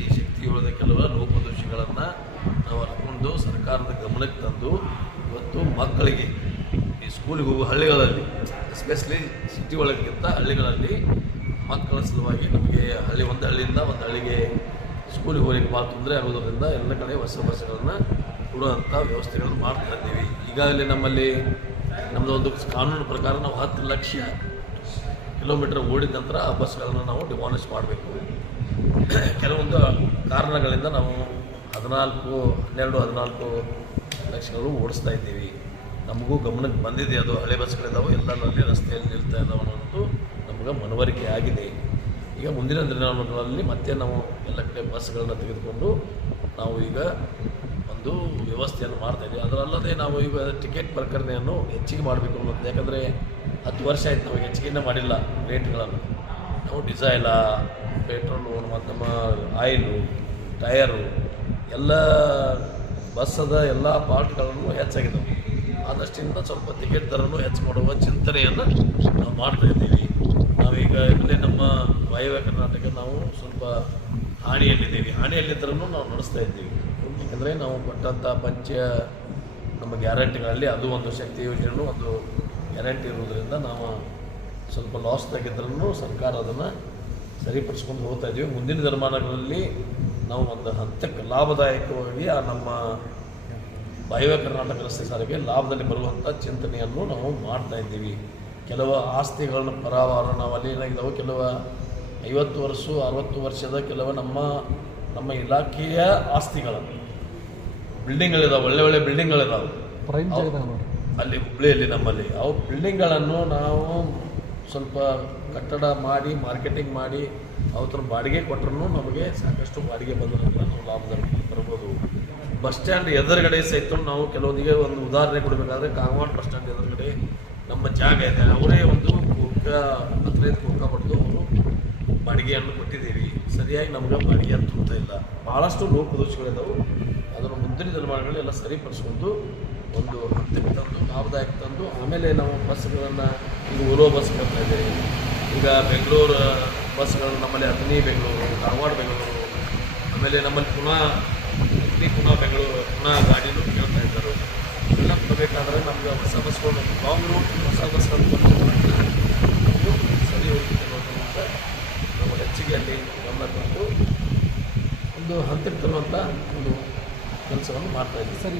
ಈ ಶಕ್ತಿಯೊಳದ ಕೆಲವು ಲೋಪದೋಷಗಳನ್ನು ನಾವು ಅರ್ಕೊಂಡು ಸರ್ಕಾರದ ಗಮನಕ್ಕೆ ತಂದು ಇವತ್ತು ಮಕ್ಕಳಿಗೆ ಈ ಸ್ಕೂಲಿಗೆ ಹೋಗುವ ಹಳ್ಳಿಗಳಲ್ಲಿ ಎಸ್ಪೆಷಲಿ ಸಿಟಿ ಒಳಗಿಂತ ಹಳ್ಳಿಗಳಲ್ಲಿ ಮಕ್ಕಳ ಸಲುವಾಗಿ ನಮಗೆ ಹಳ್ಳಿ ಒಂದು ಹಳ್ಳಿಯಿಂದ ಒಂದು ಹಳ್ಳಿಗೆ ಸ್ಕೂಲಿಗೆ ಹೋಗಲಿಕ್ಕೆ ಭಾಳ ತೊಂದರೆ ಆಗೋದರಿಂದ ಎಲ್ಲ ಕಡೆ ಹೊಸ ಬಸ್ಗಳನ್ನು ಕೊಡುವಂಥ ವ್ಯವಸ್ಥೆಗಳನ್ನು ಮಾಡ್ತಾ ಇದ್ದೀವಿ. ಈಗಾಗಲೇ ನಮ್ಮಲ್ಲಿ ನಮ್ಮದು ಒಂದು ಕಾನೂನು ಪ್ರಕಾರ ನಾವು ಹತ್ತು ಲಕ್ಷ ಕಿಲೋಮೀಟರ್ ಓಡಿದ ನಂತರ ಆ ಬಸ್ಗಳನ್ನು ನಾವು ಡಿಮಾಲಿಷ್ ಮಾಡಬೇಕು. ಕೆಲವೊಂದು ಕಾರಣಗಳಿಂದ ನಾವು ಹದಿನಾಲ್ಕು, ಹನ್ನೆರಡು, ಹದಿನಾಲ್ಕು ಲಕ್ಷಗಳು ಓಡಿಸ್ತಾ ಇದ್ದೀವಿ. ನಮಗೂ ಗಮನಕ್ಕೆ ಬಂದಿದೆ ಅದು ಹಳೆ ಬಸ್ಗಳಿದ್ದಾವೆ ಎಲ್ಲರಲ್ಲಿ ರಸ್ತೆಯಲ್ಲಿ ನಿಲ್ತಾ ಇದ್ದಾವೆ ಅನ್ನೋದು ನಮಗೆ ಮನವರಿಕೆ ಆಗಿದೆ. ಈಗ ಮುಂದಿನ ದಿನಗಳಲ್ಲಿ ಮತ್ತೆ ನಾವು ಎಲ್ಲ ಕಡೆ ಬಸ್ಗಳನ್ನ ತೆಗೆದುಕೊಂಡು ನಾವು ಈಗ ಒಂದು ವ್ಯವಸ್ಥೆಯನ್ನು ಮಾಡ್ತಾ ಇದ್ದೀವಿ. ಅದರಲ್ಲದೆ ನಾವು ಈಗ ಟಿಕೆಟ್ ಪ್ರಕರಣೆಯನ್ನು ಹೆಚ್ಚಿಗೆ ಮಾಡಬೇಕು ಅನ್ನೋದು. ಯಾಕಂದರೆ ಹತ್ತು ವರ್ಷ ಆಯಿತು ನಾವು ಹೆಚ್ಚಿಗೆನೇ ಮಾಡಿಲ್ಲ ರೇಟ್ಗಳನ್ನು. ನಾವು ಡಿಸೈಲ ಪೆಟ್ರೋಲು ಮತ್ತು ನಮ್ಮ ಆಯಿಲು ಟಯರು ಎಲ್ಲ ಬಸ್ಸದ ಎಲ್ಲ ಪಾರ್ಟ್ಗಳನ್ನು ಹೆಚ್ಚಾಗಿದ್ದಾವೆ. ಆದಷ್ಟಿಂದ ಸ್ವಲ್ಪ ಟಿಕೆಟ್ ದರನು ಹೆಚ್ಚು ಮಾಡುವ ಚಿಂತನೆಯನ್ನು ನಾವು ಮಾಡ್ತಾ ಇದ್ದೀವಿ. ನಾವೀಗ ಇಲ್ಲೇ ನಮ್ಮ ವಾಯುವ್ಯ ಕರ್ನಾಟಕ ನಾವು ಸ್ವಲ್ಪ ಹಾನಿಯಲ್ಲಿದ್ದೀವಿ. ಹಾನಿಯಲ್ಲಿದ್ದರೂ ನಾವು ನಡೆಸ್ತಾ ಇದ್ದೀವಿ. ಯಾಕಂದರೆ ನಾವು ಕೊಟ್ಟಂಥ ಪಂಚ ನಮ್ಮ ಗ್ಯಾರಂಟಿಗಳಲ್ಲಿ ಅದು ಒಂದು ಶಕ್ತಿ ಯೋಜನೆಯೂ ಒಂದು ಗ್ಯಾರಂಟಿ ಇರುವುದರಿಂದ ನಾವು ಸ್ವಲ್ಪ ಲಾಸ್ ತೆಗೆದ್ರೂ ಸರ್ಕಾರ ಅದನ್ನು ಸರಿಪಡಿಸ್ಕೊಂಡು ಹೋಗ್ತಾ ಇದ್ದೀವಿ ಮುಂದಿನ ದಿನಮಾನಗಳಲ್ಲಿ ನಾವು ಒಂದು ಹಂತಕ್ಕೆ ಲಾಭದಾಯಕವಾಗಿ ಆ ನಮ್ಮ ವಾಯುವ್ಯ ಕರ್ನಾಟಕ ರಸ್ತೆ ಸಾರಿಗೆ ಲಾಭದಲ್ಲಿ ಬರುವಂಥ ಚಿಂತನೆಯನ್ನು ನಾವು ಮಾಡ್ತಾ ಇದ್ದೀವಿ. ಕೆಲವು ಆಸ್ತಿಗಳನ್ನ ಪರಾವಾರ ನಾವು ಅಲ್ಲಿ ಏನಾಗಿದ್ದಾವೆ ಕೆಲವು ಐವತ್ತು ವರ್ಷ ಅರವತ್ತು ವರ್ಷದ ಕೆಲವು ನಮ್ಮ ನಮ್ಮ ಇಲಾಖೆಯ ಆಸ್ತಿಗಳು ಬಿಲ್ಡಿಂಗ್ಗಳಿದಾವೆ. ಒಳ್ಳೆ ಒಳ್ಳೆ ಬಿಲ್ಡಿಂಗ್ಗಳಿದಾವೆ. ಅಲ್ಲಿ ಹುಬ್ಳಿಯಲ್ಲಿ ನಮ್ಮಲ್ಲಿ. ಅವು ಬಿಲ್ಡಿಂಗ್ಗಳನ್ನು ನಾವು ಸ್ವಲ್ಪ ಕಟ್ಟಡ ಮಾಡಿ ಮಾರ್ಕೆಟಿಂಗ್ ಮಾಡಿ ಅವತ್ರ ಬಾಡಿಗೆ ಕೊಟ್ಟರು ನಮಗೆ ಸಾಕಷ್ಟು ಬಾಡಿಗೆ ಬಂದ್ರಿಂದ ನಾವು ಲಾಭದಲ್ಲಿ ಬರ್ಬೋದು ಬಸ್ ಸ್ಟ್ಯಾಂಡ್ ಎದುರುಗಡೆ ಸಹಿತ ನಾವು ಕೆಲವೊಂದಿಗೆ ಒಂದು ಉದಾಹರಣೆ ಕೊಡಬೇಕಾದ್ರೆ ಕಾಗವಾಡ ಬಸ್ ಸ್ಟ್ಯಾಂಡ್ ಎದುರುಗಡೆ ನಮ್ಮ ಜಾಗ ಇದೆ. ಅವರೇ ಒಂದು ಕೋಕ ಹದಿನೈದು ಕೋಕ ಪಡೆದು ಅವರು ಬಾಡಿಗೆಯನ್ನು ಕೊಟ್ಟಿದ್ದೀವಿ ಸರಿಯಾಗಿ ನಮ್ಗೆ ಬಾಡಿಗೆ ಅಂತ ಇಲ್ಲ ಭಾಳಷ್ಟು ಲೋಪದೋಷಗಳಿದ್ದಾವೆ ಅದನ್ನು ಮುಂದಿನ ದಿನಮಾನಗಳಲ್ಲಿ ಸರಿಪಡಿಸ್ಕೊಂಡು ಒಂದು ಹಂತಕ್ಕೆ ತಂದು ಲಾಭದಾಯಕ ತಂದು, ಆಮೇಲೆ ನಾವು ಬಸ್ಗಳನ್ನು ಈಗ ಓಲೋ ಬಸ್ ಬರ್ತಾ ಇದೆ ಈಗ ಬೆಂಗಳೂರು ಬಸ್ಗಳು ನಮ್ಮಲ್ಲಿ ಅಥಣಿ ಬೆಂಗಳೂರು, ಧಾರವಾಡ ಬೆಂಗಳೂರು, ಆಮೇಲೆ ನಮ್ಮಲ್ಲಿ ಪುನಃ ಅಗ್ನಿ ಪುನಃ ಬೆಂಗಳೂರು, ಪುನಃ ಗಾಡಿನೂ ಕೇಳ್ತಾ ಇದ್ದಾರೆ. ಎಲ್ಲ ಬರಬೇಕಾದ್ರೆ ನಮ್ಗೆ ಹೊಸ ಬಸ್ಗಳು ಲಾಂಗ್ ರೂಟ್ ಹೊಸ ಬಸ್ಗಳು ಸರಿ ಹೋಗಿ ಅನ್ನೋದ್ರಿಂದ ನಾವು ಹೆಚ್ಚಿಗೆ ಅಲ್ಲಿ ಗಮನ ಕೊಟ್ಟು ಒಂದು ಹಂತಕ್ಕೆ ತರುವಂಥ ಒಂದು ಕೆಲಸವನ್ನು ಮಾಡ್ತಾ ಇದ್ದೀವಿ. ಸರ್